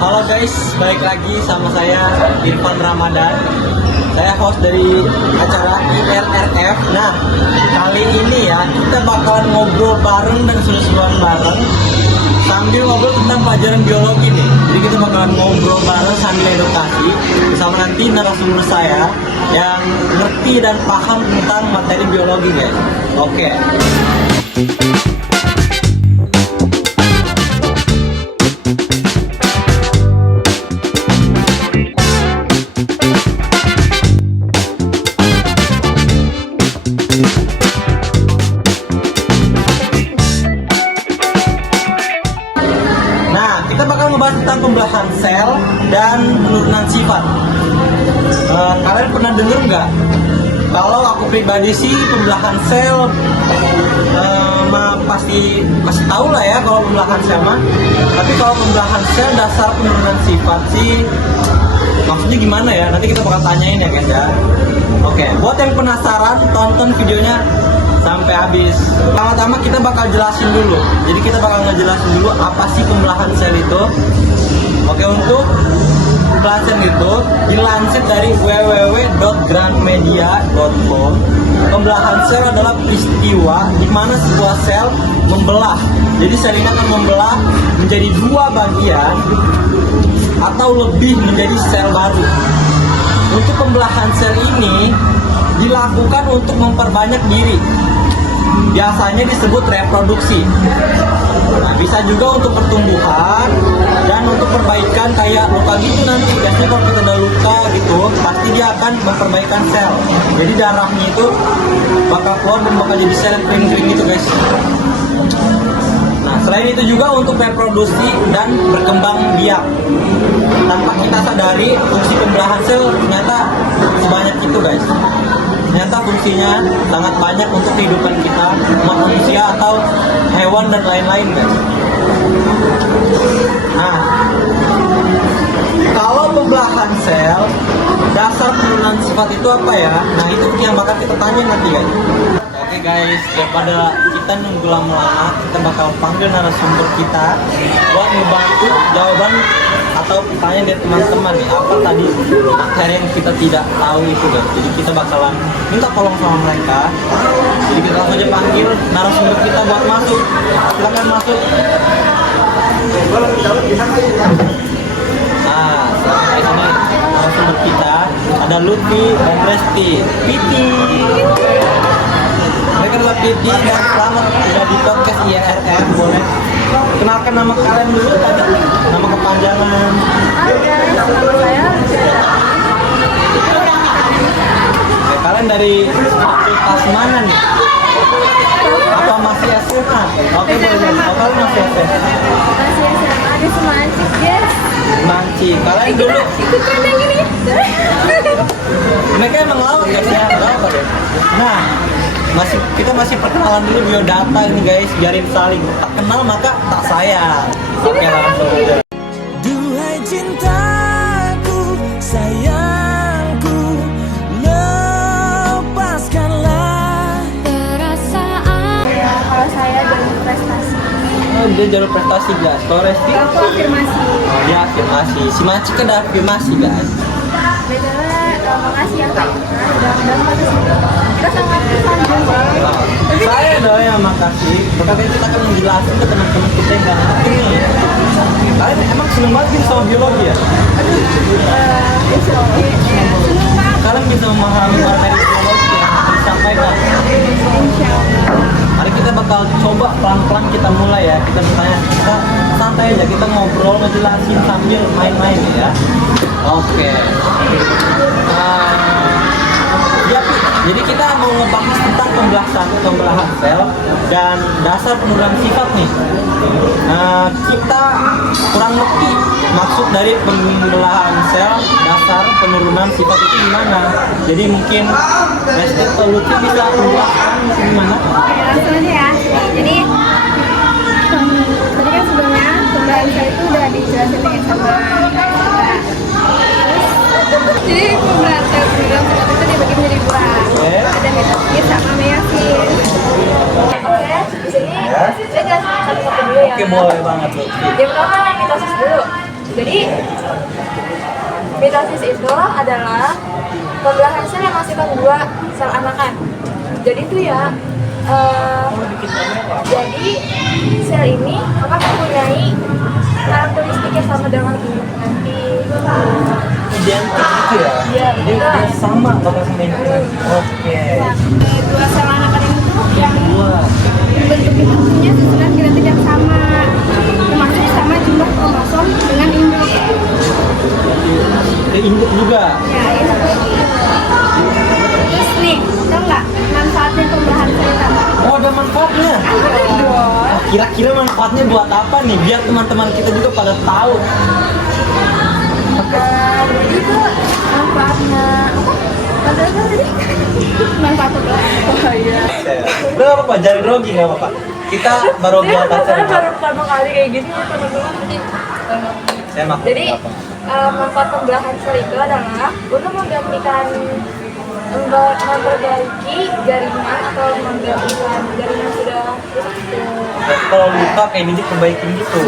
Halo guys, balik lagi sama saya Irfan Ramadan. Saya host dari acara IRRF. Nah, kali ini ya kita bakalan ngobrol bareng dan seru-seruan bareng sambil ngobrol tentang pelajaran biologi nih. Jadi kita bakalan ngobrol bareng sambil edukasi bersama nanti narasumber saya yang ngerti dan paham tentang materi biologi guys. Oke. Nah, kita bakal ngebahas tentang pembelahan sel dan penurunan sifat. Kalian pernah dengar nggak? Kalau aku pribadi sih pembelahan sel pasti tahu lah ya kalau pembelahan sel mah. Tapi kalau pembelahan sel dasar penurunan sifat sih maksudnya gimana ya? Nanti kita bakal tanyain ya guys ya. Oke, buat yang penasaran tonton videonya sampai habis. Pertama-tama kita bakal jelasin dulu. Jadi kita bakal ngejelasin dulu apa sih pembelahan sel itu. Oke, untuk pembelahan sel itu dilansir dari www.grandmedia.com. Pembelahan sel adalah peristiwa di mana sebuah sel membelah. Jadi sel ini akan membelah menjadi dua bagian atau lebih menjadi sel baru. Untuk pembelahan sel ini dilakukan untuk memperbanyak diri. Biasanya disebut reproduksi. Nah, bisa juga untuk pertumbuhan dan untuk perbaikan kayak luka gitu nanti. Biasanya kalau kita ada luka gitu, pasti dia akan memperbaikan sel. Jadi darahnya itu bakal keluar dan bakal jadi sel yang kering-kering gitu guys. Nah, selain itu juga untuk reproduksi dan berkembang biak. Tanpa kita sadari, fungsi pembelahan sel ternyata sebanyak itu guys. Ternyata fungsinya sangat banyak untuk kehidupan kita, manusia atau hewan dan lain-lain guys. Nah, kalau pembelahan sel, dasar penurunan sifat itu apa ya? Nah, itu yang bakal kita tanya nanti guys. Oke guys, daripada kita nunggu lama-lama, kita bakal panggil narasumber kita buat ngebantu jawaban atau pertanyaan dari teman-teman nih, apa tadi materi yang kita tidak tahu itu guys. Jadi kita bakalan minta tolong sama mereka. Jadi kita langsung aja panggil narasumber kita buat masuk. Silakan masuk. Nah, di sini narasumber kita ada Lutfi dan Resti. Piti. Mereka adalah Piti dan selamat sudah di podcast IRRF. Boleh kenalkan nama kalian dulu tadi, nama kepanjangan. Nama saya Oke, kalian dari fakultas mana nih? Apa masih SMA? Oke, boleh. Oh, kalian masih SMA? masih SMA di Semanci, guys. Manci. Kalian dulu Ikutan yang ini. mereka emang lawak guys ya, lawak deh. Nah, kita masih perkenalan dulu biodata ini guys, biarin saling tak kenal maka tak sayang. Oke, langsung aja. Duhai cintaku, sayangku, lepaskanlah Perasaan. Ya, kalau saya jalur prestasi. Oh, dia jalur prestasi guys. Kalau Resti? Aku afirmasi. Oh, dia afirmasi. Si Maci kan ada afirmasi guys. BTW, makasih ya Kak Ina udah mendapat di sini. Kita sangat tersanjung sih. Saya dong yang makasih. Makanya kita akan menjelaskan ke teman-teman kita yang nggak ngerti nih. Kalian emang seneng banget gitu sama biologi ya? Seneng banget. Kalian bisa memahami materi biologi yang disampaikan. Hari kita bakal coba pelan-pelan kita mulai ya. Kita bertanya, kita santai aja, kita ngobrol, ngejelasin sambil main-main ya. Oke. Ya, jadi kita mau ngebahas tentang pembelahan sel dan dasar penurunan sifat nih. Kita kurang lebih maksud dari pembelahan sel, dasar penurunan sifat itu gimana? Jadi mungkin Resti atau Lutfi bisa menjelaskan gimana? Langsung aja ya. Jadi tadi kan sebelumnya pembelahan sel itu udah dijelasin nih sama Kak Ina. Jadi pembelahan sel penurunan sifat itu dibagi menjadi dua. Ada metasis sama meiosis. Oke, di sini saya jelasin satu-satu dulu ya. Oke, boleh banget Lutfi. Yang pertama mitosis dulu. Jadi mitosis itu adalah pembelahan sel yang menghasilkan dua sel anakan. Jadi itu ya, jadi sel ini akan mempunyai karakteristik yang sama dengan induk nanti. Identik gitu ya? Iya, Jadi betul. dia sama bakal sama ini. Oke. Dua sel anakan ini tuh yang Dua. bentuk instruksinya susunan genetik yang sama, termasuk sama jumlah kromosom dengan induk. Ke induk juga. Ya, ini. Terus nih, tau nggak manfaatnya pembelahan sel itu? Oh, ada manfaatnya. Ada dong. Kira-kira manfaatnya buat apa nih? Biar teman-teman kita juga pada tahu. Jadi itu manfaatnya apa? Manfaatnya tadi? Manfaat pembelahan. Oh iya. Udah nggak apa-apa, jangan grogi nggak apa-apa. Kita baru buat acara. Saya baru pertama kali kayak gini teman-teman. Saya makan. Jadi manfaat pembelahan sel itu adalah untuk menggantikan memperbaiki jaringan atau menggantikan jaringan yang sudah rusak itu. Kalau luka kayak ini diperbaikin gitu.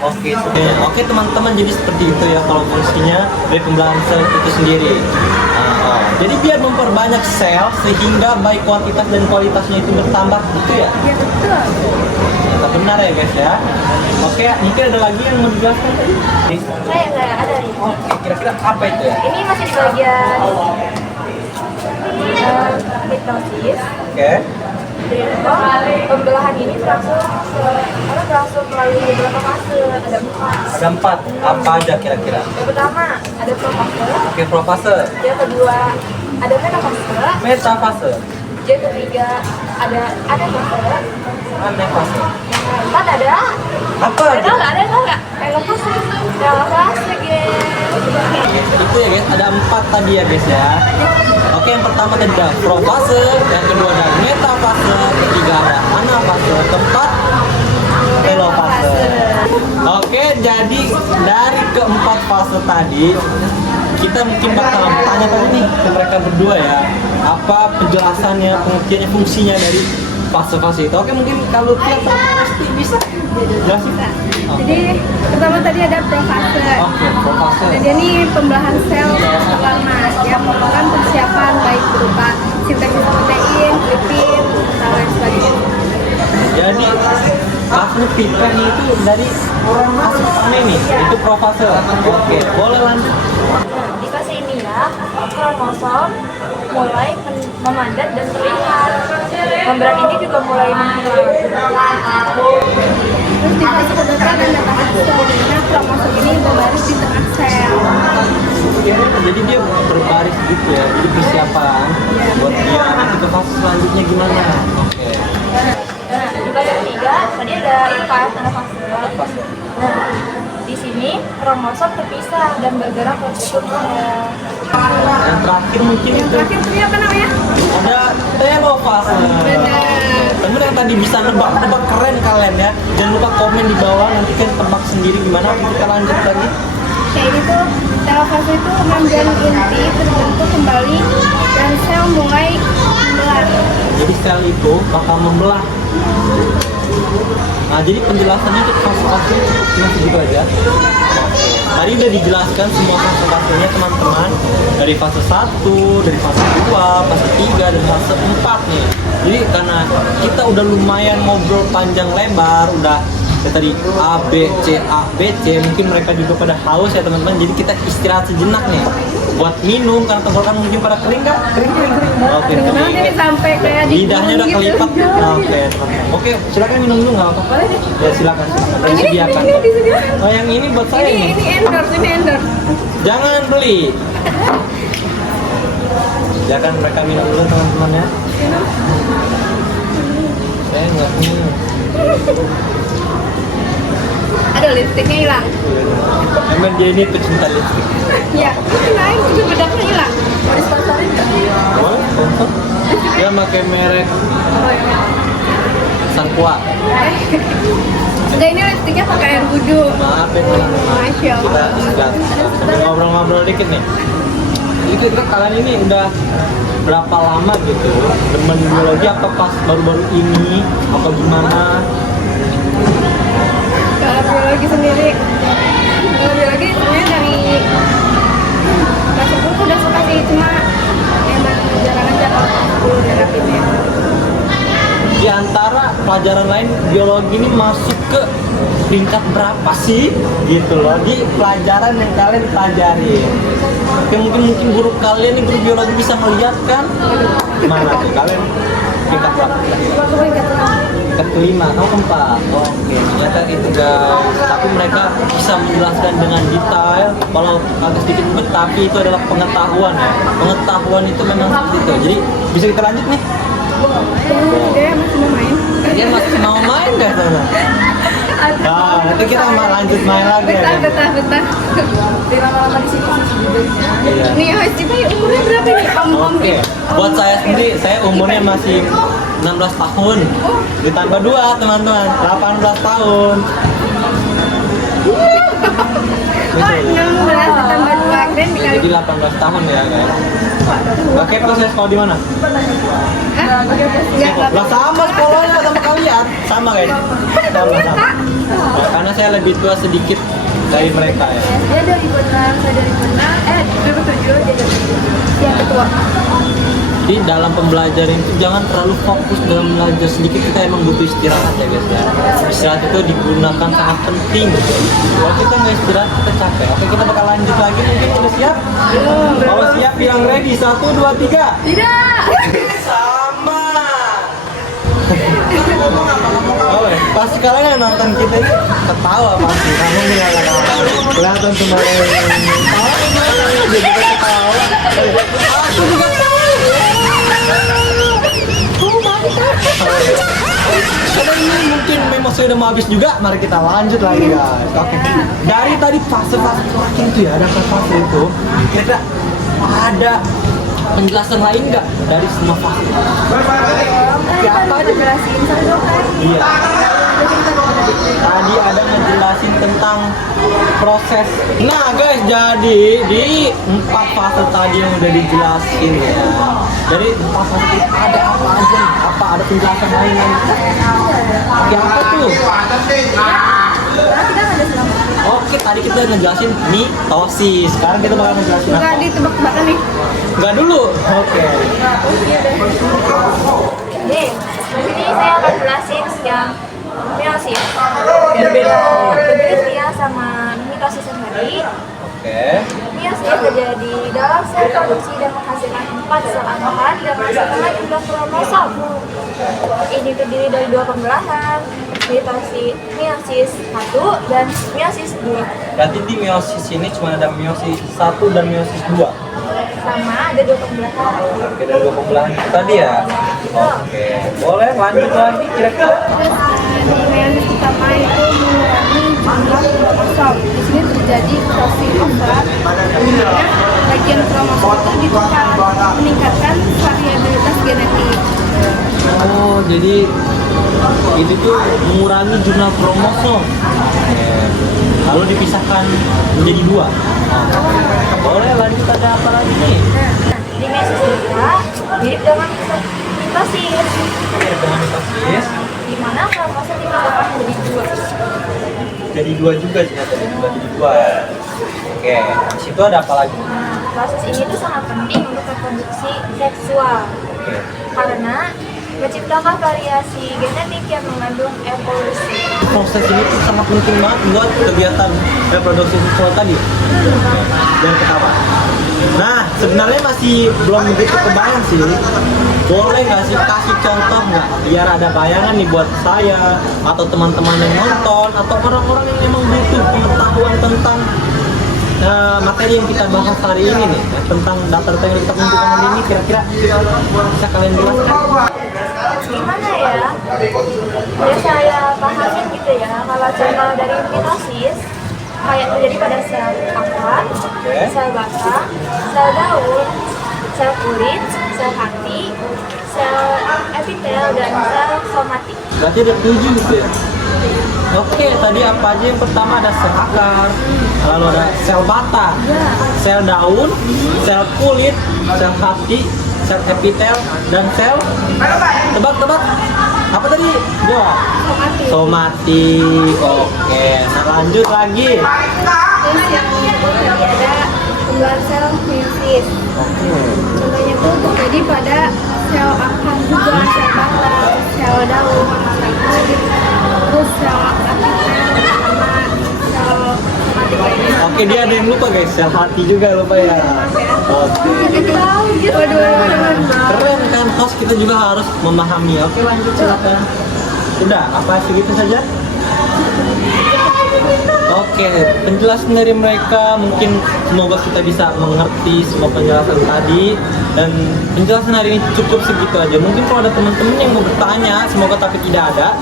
Oke, oke teman-teman, jadi seperti itu ya kalau fungsinya dari pembelahan sel itu sendiri. Jadi biar memperbanyak sel sehingga baik kuantitas dan kualitasnya itu bertambah gitu ya. Ya betul. Ternyata benar ya guys ya. Oke, mungkin ada lagi yang mau dijelaskan tadi? Saya ada nih. Oke, kira-kira apa itu ya? Ini masih di bagian mitosis. Oke. Jadi pembelahan ini berlangsung melalui beberapa fase, ada 4. Ada 4. Apa aja kira-kira? Yang pertama ada profase, Oke, profase, yang kedua ada metafase, metafase, yang ketiga ada anafase, anafase. yang keempat ada Apa aja? tau nggak? Telofase, guys. Itu ya guys, ada 4 tadi ya guys ya. Oke, yang pertama tadi ada profase, yang kedua ada metafase, ketiga ada anafase, keempat telofase. Oke, jadi dari keempat fase tadi kita mungkin bakal tanya tadi nih ke mereka berdua ya, apa penjelasannya, pengertiannya, fungsinya dari fase-fase itu. Oke, mungkin kalau Tia pasti bisa jelasin. Jadi pertama tadi ada profase. Oke, profase. Dan dia ini pembelahan sel warna yang merupakan persiapan baik berupa sintesis protein, lipid, dan lain sebagainya. Jadi fase pipen itu dari masuk sana ini, itu profase. Oke, boleh lanjut. Di fase ini ya, kromosom mulai memadat dan terlihat. Membran ini juga mulai menghilang. Terus di fase kedua dan metafase, di mana kromosom ini berbaris di tengah sel. Jadi dia berbaris gitu ya, jadi persiapan buat dia nanti ke fase selanjutnya gimana. Oke. Nah, di fase ketiga tadi ada infas, ada fase. Nah, di sini kromosom terpisah dan bergerak ke strukturnya. Yang terakhir mungkin itu Terakhir tadi apa namanya? ada telofase. Benar. Temen yang tadi bisa nebak-nebak, keren kalian ya. Jangan lupa komen di bawah, nanti kan tebak sendiri gimana. Kita lanjut lagi. Kayak ini tuh telofase itu membrana inti terbentuk kembali dan sel mulai membelah. Jadi sel itu bakal membelah. Nah, jadi penjelasannya untuk fase-fase cuma segitu aja. Tadi udah dijelaskan semua fase-fasenya teman-teman, dari fase 1, dari fase 2, fase 3, dan fase 4 nih. Jadi karena kita udah lumayan ngobrol panjang lebar, udah ya tadi A, B, C, mungkin mereka juga pada haus ya teman-teman. Jadi kita istirahat sejenak nih buat minum, karena tenggorokan mungkin pada kering kan? Kering. Oke, Nanti ini sampai kayak di lidahnya udah gitu. kelipat. Oke, teman-teman. Oke, silakan minum dulu nggak apa-apa. Ya silakan. Ini Disediakan. disediakan. Oh, yang ini buat saya Ini nih. endorse. Jangan beli. Silakan mereka minum dulu teman-teman ya. Saya nggak minum. Aduh, lipstiknya hilang. Emang dia ini pecinta lipstick. Ya, naik juga bedaknya hilang. Mau disponsorin nggak? Boleh, sponsor. Dia pakai merek Oh ya. Sangkua. Udah, ini lipstiknya pakai air wudhu. Maaf ya teman-teman. Masya Kita Allah. istirahat. Sambil ngobrol-ngobrol dikit nih. Jadi kira-kira kalian ini udah berapa lama gitu demen biologi, apa pas baru-baru ini apa gimana? Kalau biologi sendiri, kalau biologi pelajaran lain biologi ini masuk ke peringkat berapa sih gitu loh di pelajaran yang kalian pelajari. Oke, mungkin guru kalian nih, guru biologi bisa melihat kan mana tuh kalian peringkat berapa? Peringkat kelima, kamu keempat. Oke, ternyata itu guys. Tapi mereka bisa menjelaskan dengan detail, walau agak sedikit ribet, tapi itu adalah pengetahuan ya. Pengetahuan itu memang seperti itu. Jadi bisa kita lanjut nih. Dia masih mau main. Dia masih mau main gak sana? Nah, nanti kita lanjut main lagi ya. Betah. Di lama-lama di sini. Iya. Nih, Cipa umurnya berapa nih? Oke, buat saya sendiri, saya umurnya masih 16 tahun. Ditambah 2 teman-teman, 18 tahun. Betul. 16 ditambah 2 keren dikali. Jadi 18 tahun ya guys. Oke, terus saya sekolah di mana? Lah sama sekolahnya sama kalian, sama kayaknya. Sama. Ya, karena saya lebih tua sedikit dari mereka ya. Dia 2006, saya 2007, dia 2007. Yang ketua. Jadi dalam pembelajaran itu jangan terlalu fokus dalam belajar, sedikit kita emang butuh istirahat ya guys ya. Istirahat itu digunakan sangat penting. Kalau kita nggak istirahat kita capek. Oke, kita bakal lanjut lagi, mungkin udah siap? Kalau siap bilang ready, 1, 2, 3. Tidak. Sama. Oh, pasti kalian yang nonton kita ini ketawa pasti. Kamu kelihatan kemarin. Tahu dia juga ketawa. Aku juga tahu. Karena ini mungkin memang sudah mau habis juga, mari kita lanjut lagi guys. Oke. Dari tadi fase-fase terakhir itu ya, ada fase itu. Kira-kira ada penjelasan lain nggak dari semua fase? Siapa aja jelasin satu kan? Iya. Tadi ada ngejelasin tentang proses. Nah guys, jadi di 4 fase tadi yang udah dijelasin ya. Dari 4 fase itu ada apa aja nih? Apa ada penjelasan lain lagi? Ya apa tuh? Oke, tadi kita ngejelasin mitosis. Sekarang kita bakal ngejelasin apa? Enggak ditebak-tebakan nih. Enggak dulu. Oke. Nih, di sini saya akan jelasin yang meiosis. Berbeda ya sama mitosis yang tadi. Oke. Meiosis terjadi dalam sel produksi dan menghasilkan 4 sel angkatan dengan setengah jumlah kromosom. Ini terdiri dari 2 pembelahan, meiosis 1 dan meiosis 2. Berarti di meiosis ini cuma ada meiosis 1 dan meiosis 2. Sama ada 2 pembelahan. Oke, ada 2 pembelahan itu tadi ya. Oke, boleh lanjut lagi kira-kira. Terus di meiosis pertama itu mengurangi jumlah kromosom. Di sini terjadi crossover, di mana bagian kromosom itu ditukar, meningkatkan variabilitas genetik. Oh, jadi itu tuh mengurangi jumlah kromosom. Oke. Lalu dipisahkan menjadi 2. Boleh lanjut, ada apa lagi nih? Di meiosis juga mirip dengan mitosis. Dengan mitosis. Di mana kromosom dipecahkan menjadi 2. Jadi 2 juga sih, jadi 2 ya. Oke, di situ ada apa lagi? Nah, proses ini tuh sangat penting untuk reproduksi seksual. Oke. Karena menciptakan variasi genetik yang mengandung evolusi. Proses ini tuh sangat penting banget buat kegiatan reproduksi seksual tadi. Jangan ketawa. Nah, sebenarnya masih belum begitu kebayang sih. Boleh nggak sih kasih contoh nggak? Biar ada bayangan nih buat saya atau teman-teman yang nonton atau orang-orang yang memang butuh pengetahuan tentang materi yang kita bahas hari ini nih, tentang data-data yang kita kumpulkan hari ini, kira-kira bisa kalian jelaskan? Gimana ya? Ya saya pahamin gitu ya. Kalau contoh dari mitosis kayak terjadi pada sel akar, sel batang, sel daun, sel kulit, sel hati, sel epitel, dan sel somatik. Berarti ada 7 gitu ya? Oke, tadi apa aja? Yang pertama ada sel akar, lalu ada sel batang, sel daun, sel kulit, sel hati, sel epitel, dan sel tebak-tebak apa tadi? Somatik. Oke, nah lanjut lagi. Terus yang tadi ada pembelahan sel meiosis. Contohnya tuh terjadi pada sel akar juga, sel batang, sel daun, sel terus sel aktifnya sama sel somatik lainnya. Oke, dia ada yang lupa guys, sel hati juga lupa ya. Oke. Tahu gitu. Waduh. Keren kan, host kita juga harus memahami. Oke, lanjut silakan. Udah, apa segitu saja? Oke, penjelasan dari mereka mungkin semoga kita bisa mengerti semua penjelasan tadi, dan penjelasan hari ini cukup segitu aja. Mungkin kalau ada teman-teman yang mau bertanya, semoga tapi tidak ada,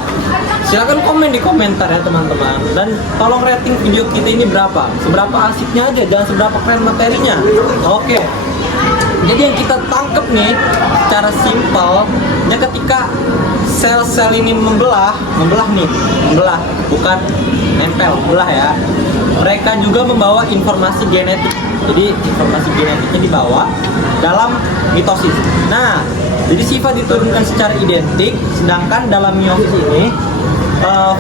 silakan komen di komentar ya teman-teman. Dan tolong rating video kita ini berapa, seberapa asiknya aja, jangan seberapa keren materinya. Oke. Jadi yang kita tangkap nih secara simpel, ya ketika sel-sel ini membelah bukan nempel, membelah ya. Mereka juga membawa informasi genetik. Jadi informasi genetiknya dibawa dalam mitosis. Nah, jadi sifat diturunkan secara identik, sedangkan dalam meiosis ini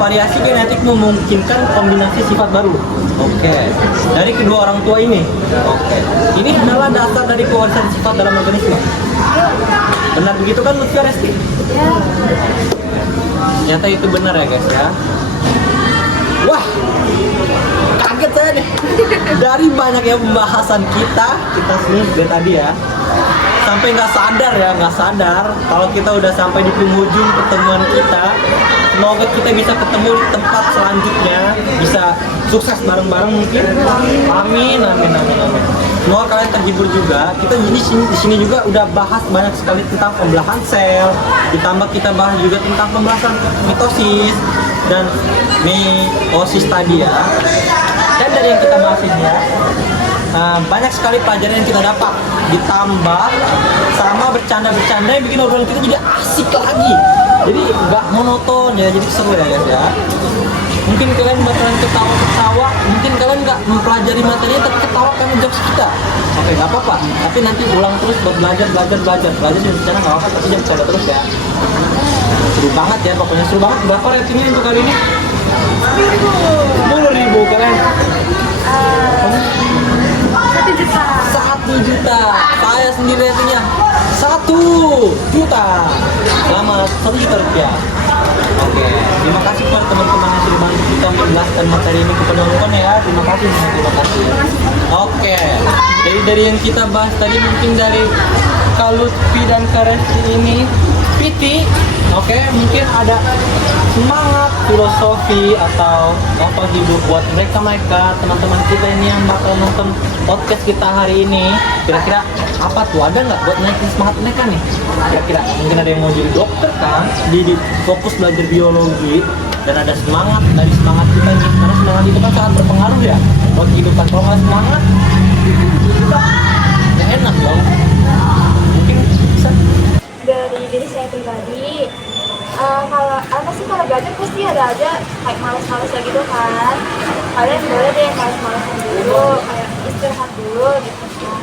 variasi genetik memungkinkan kombinasi sifat baru. Oke, dari kedua orang tua ini. Oke, ini adalah dasar dari pewarisan sifat dalam organisme. Benar begitu kan Lutfi Resti? Ya. Ternyata itu benar ya guys ya. Wah, kaget saya nih. Dari banyaknya pembahasan kita sendiri dari tadi ya, sampai nggak sadar kalau kita udah sampai di penghujung pertemuan kita. Semoga kita bisa ketemu di tempat selanjutnya, bisa sukses bareng-bareng mungkin. Amin. Semoga kalian terhibur juga. Kita di sini juga udah bahas banyak sekali tentang pembelahan sel, ditambah kita bahas juga tentang pembahasan mitosis dan meiosis tadi ya. Dan dari yang kita bahas ini ya, banyak sekali pelajaran yang kita dapat, ditambah sama bercanda-bercanda yang bikin obrolan kita jadi asik lagi, jadi nggak monoton ya, jadi seru ya guys ya. Mungkin kalian bakalan ketawa, mungkin kalian nggak mempelajari materinya tapi ketawa karena jokes kita. Oke, nggak apa-apa, tapi nanti ulang terus buat belajar di sana nggak apa-apa, tapi jangan bercanda terus ya. Seru banget ya, pokoknya seru banget. Berapa ratingnya untuk kali ini? 10.000 kalian. 1 juta. Saya sendiri ratingnya 1 juta. Selamat 1 juta rupiah. Oke, terima kasih kepada teman-teman yang sudah bantu kita menjelaskan materi ini kepada penonton ya. Terima kasih. Oke, jadi dari yang kita bahas tadi mungkin dari Kak Lutfi dan Kak Resti ini Piti, oke, mungkin ada semangat filosofi atau apa hidup buat mereka teman-teman kita ini yang bakal nonton podcast kita hari ini. Kira-kira apa tuh, ada nggak buat naikin semangat mereka nih? Kira-kira mungkin ada yang mau jadi dokter kan, di fokus belajar biologi, dan ada semangat dari semangat kita nih, karena semangat itu kan sangat berpengaruh ya buat kehidupan. Kalau nggak semangat, nggak enak dong. Mungkin bisa. Dari diri saya pribadi, kalau belajar pasti ada aja kayak males-malesnya gitu kan. Kalian boleh deh males-malesan dulu, kayak istirahat dulu gitu kan.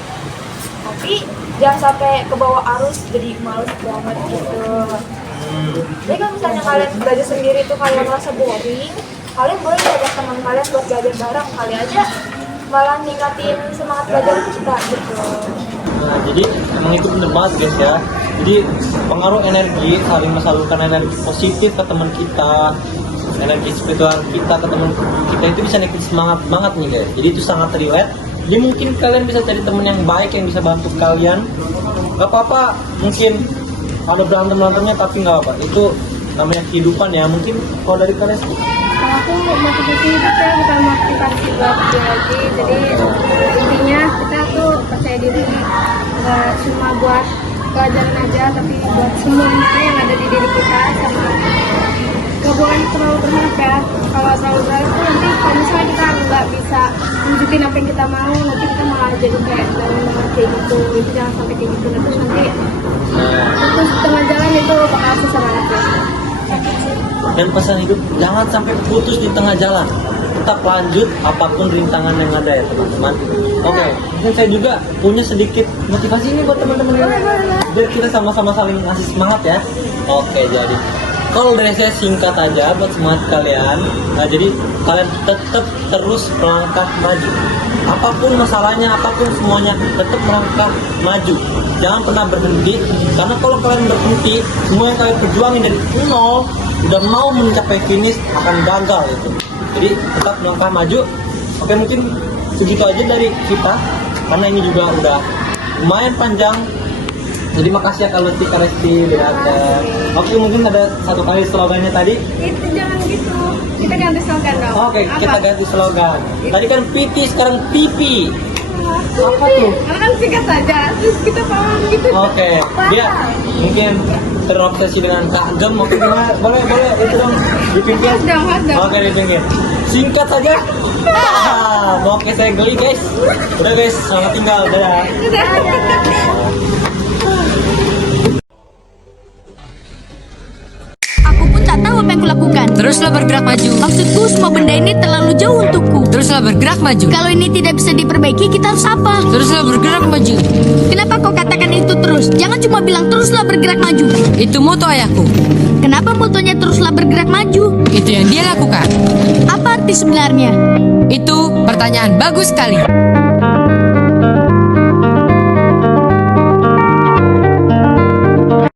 Tapi jangan sampai ke bawah arus jadi males banget gitu. Jadi kalau misalnya kalian belajar sendiri tuh kalian merasa boring, kalian boleh ajak teman kalian buat belajar bareng, kali aja malah ningkatin semangat belajar kita gitu. Nah, jadi emang itu bener banget guys ya. Jadi pengaruh energi, saling mensalurkan energi positif ke teman kita, energi spiritual kita ke teman kita itu bisa naikin semangat banget nih guys. Jadi itu sangat relate. Jadi mungkin kalian bisa cari teman yang baik yang bisa bantu kalian. Gak apa-apa, mungkin ada berantemnya tapi nggak apa. Itu namanya kehidupan ya. Mungkin kalau dari kalian sih. Kalau aku motivasi hidup saya bukan motivasi buat biologi, jadi intinya kita tuh percaya diri nggak cuma buat pelajaran aja, tapi buat semuanya yang ada di diri kita. Sama nggak boleh terlalu berharap ya, kalau terlalu berharap tuh nanti kalau misalnya kita nggak bisa wujudin apa yang kita mau, nanti kita malah jadi kayak kayak gitu. Itu jangan sampai kayak gitu, terus nanti terus tengah jalan itu bakal susah banget ya. Dan pesan hidup, jangan sampai putus di tengah jalan, tetap lanjut apapun rintangan yang ada ya teman-teman. Oke, mungkin saya juga punya sedikit motivasi ini buat teman-teman biar kita sama-sama saling ngasih semangat ya. Oke, jadi kalau dari saya singkat aja buat semangat kalian. Nah, jadi kalian tetap terus melangkah maju, apapun masalahnya, apapun semuanya, tetap melangkah maju, jangan pernah berhenti. Karena kalau kalian berhenti, semua yang kalian perjuangin dari nol udah mau mencapai finish akan gagal gitu. Jadi tetap melangkah maju. Oke, mungkin segitu aja dari kita karena ini juga udah lumayan panjang. Jadi makasih ya Kak Lutfi, Kak Resti, datang. Oke, mungkin ada satu kali slogannya tadi. Itu jangan gitu. Kita ganti slogan dong. Oke, kita ganti slogan. Tadi kan pipi, sekarang pipi. Apa tuh? Karena kan singkat saja, terus kita paham gitu. Oke, dia mungkin terobsesi dengan Kak Gem. Oke, gimana? Boleh itu dong dipikir. Hadam. Oke, dipikir. Singkat saja. Oke, saya geli guys. Udah guys, selamat tinggal. Dadah. Aku pun tak tahu apa yang kulakukan. Teruslah bergerak maju. Maksudku, semua benda ini terlalu jauh untukku. Teruslah bergerak maju. Kalau ini tidak bisa diperbaiki, kita harus apa? Teruslah bergerak maju. Kenapa kau katakan itu terus? Jangan cuma bilang teruslah bergerak maju. Itu moto ayahku. Kenapa motonya teruslah bergerak maju? Itu yang dia lakukan. Apa arti sebenarnya? Itu pertanyaan bagus sekali.